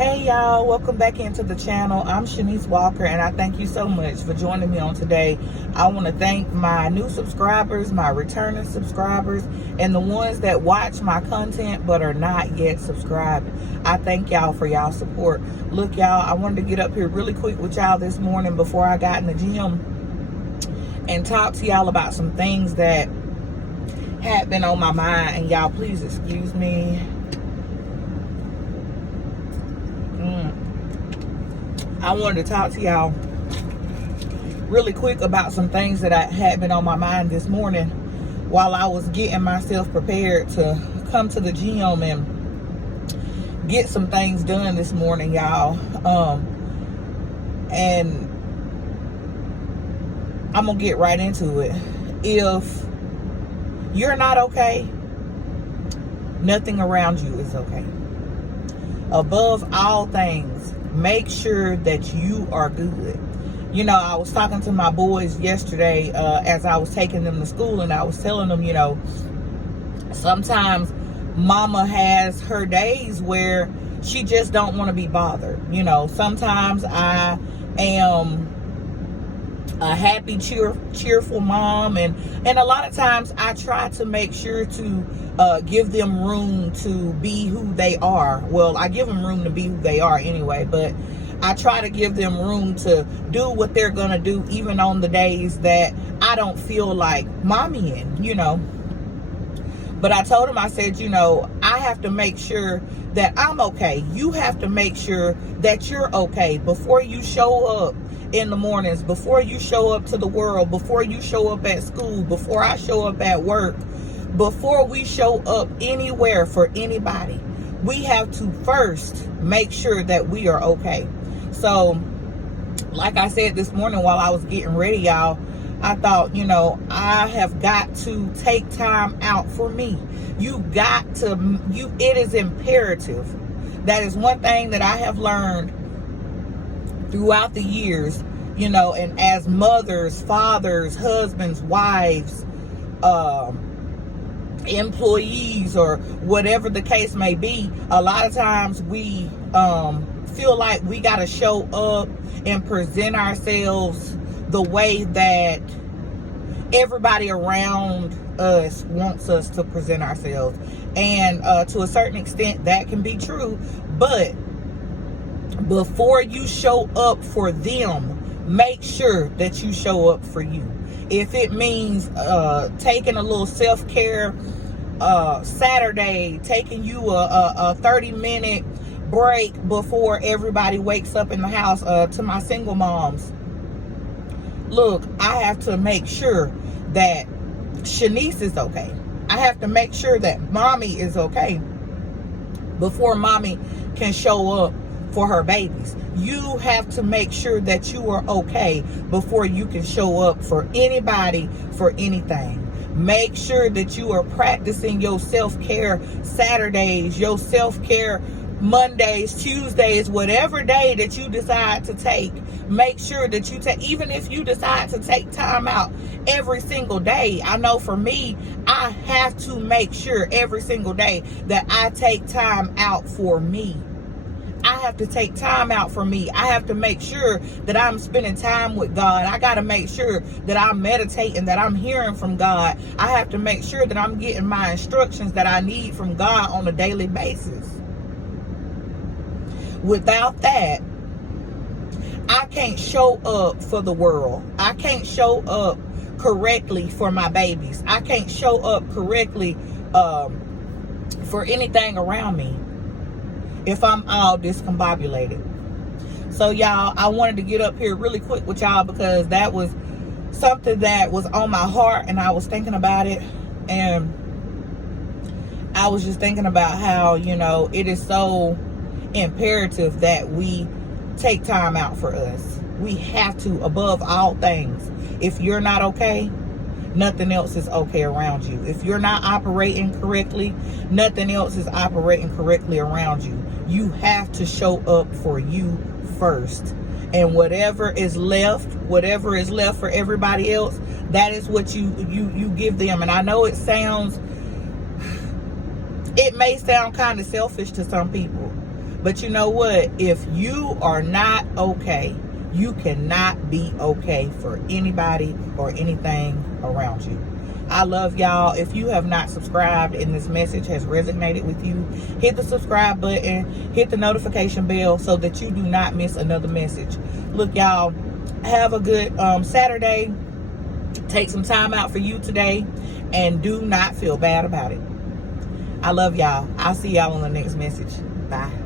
Hey y'all, welcome back into the channel. I'm Sha'Nese Walker, and I thank you so much for joining me on today. I want to thank my new subscribers, my returning subscribers, and the ones that watch my content but are not yet subscribed. I thank y'all for y'all support. Look y'all, I wanted to get up here really quick with y'all this morning before I got in the gym and talk to y'all about some things that had been on my mind. And y'all, please excuse me. I wanted to talk to y'all really quick about some things that I had been on my mind this morning while I was getting myself prepared to come to the gym and get some things done this morning, y'all. And I'm gonna get right into it. If you're not okay, nothing around you is okay. Above all things, make sure that you are good. You know, I was talking to my boys yesterday as I was taking them to school, and I was telling them, you know, sometimes mama has her days where she just don't want to be bothered. You know, sometimes I am a happy, cheerful mom, and a lot of times I try to make sure to give them room to be who they are. Well, I give them room to be who they are anyway, but I try to give them room to do what they're gonna do, even on the days that I don't feel like mommying, you know. But I told him, I said, you know, I have to make sure that I'm okay. You have to make sure that you're okay before you show up in the mornings, before you show up to the world, before you show up at school, before I show up at work, before we show up anywhere for anybody. We have to first make sure that we are okay. So, like I said this morning while I was getting ready, y'all, I thought, you know, I have got to take time out for me. It is imperative. That is one thing that I have learned throughout the years, you know, and as mothers, fathers, husbands, wives, employees, or whatever the case may be, a lot of times we feel like we got to show up and present ourselves the way that everybody around us wants us to present ourselves. And to a certain extent that can be true, but before you show up for them, make sure that you show up for you. If it means taking a little self-care Saturday, taking you a 30-minute break before everybody wakes up in the house, to my single moms, look, I have to make sure that Sha'Nese is okay. I have to make sure that mommy is okay before mommy can show up for her babies. You have to make sure that you are okay before you can show up for anybody, for anything. Make sure that you are practicing your self-care Saturdays, your self-care Mondays, Tuesdays, whatever day that you decide to take. Make sure that you take, even if you decide to take time out every single day. I know for me, I have to make sure every single day that I take time out for me. I have to take time out for me. I have to make sure that I'm spending time with God. I got to make sure that I'm meditating, that I'm hearing from God. I have to make sure that I'm getting my instructions that I need from God on a daily basis. Without that, I can't show up for the world. I can't show up correctly for my babies. I can't show up correctly for anything around me if I'm all discombobulated. So y'all, I wanted to get up here really quick with y'all because that was something that was on my heart, and I was thinking about it, and I was just thinking about how, you know, it is so imperative that we take time out for us. We have to, above all things. If you're not okay, nothing else is okay around you. If you're not operating correctly, nothing else is operating correctly around you. You have to show up for you first. And whatever is left for everybody else, that is what you give them. And I know it may sound kind of selfish to some people, But you know what? If you are not okay, you cannot be okay for anybody or anything around you. I love y'all. If you have not subscribed and this message has resonated with you, hit the subscribe button, hit the notification bell so that you do not miss another message. Look, y'all, have a good Saturday. Take some time out for you today and do not feel bad about it. I love y'all. I'll see y'all on the next message. Bye.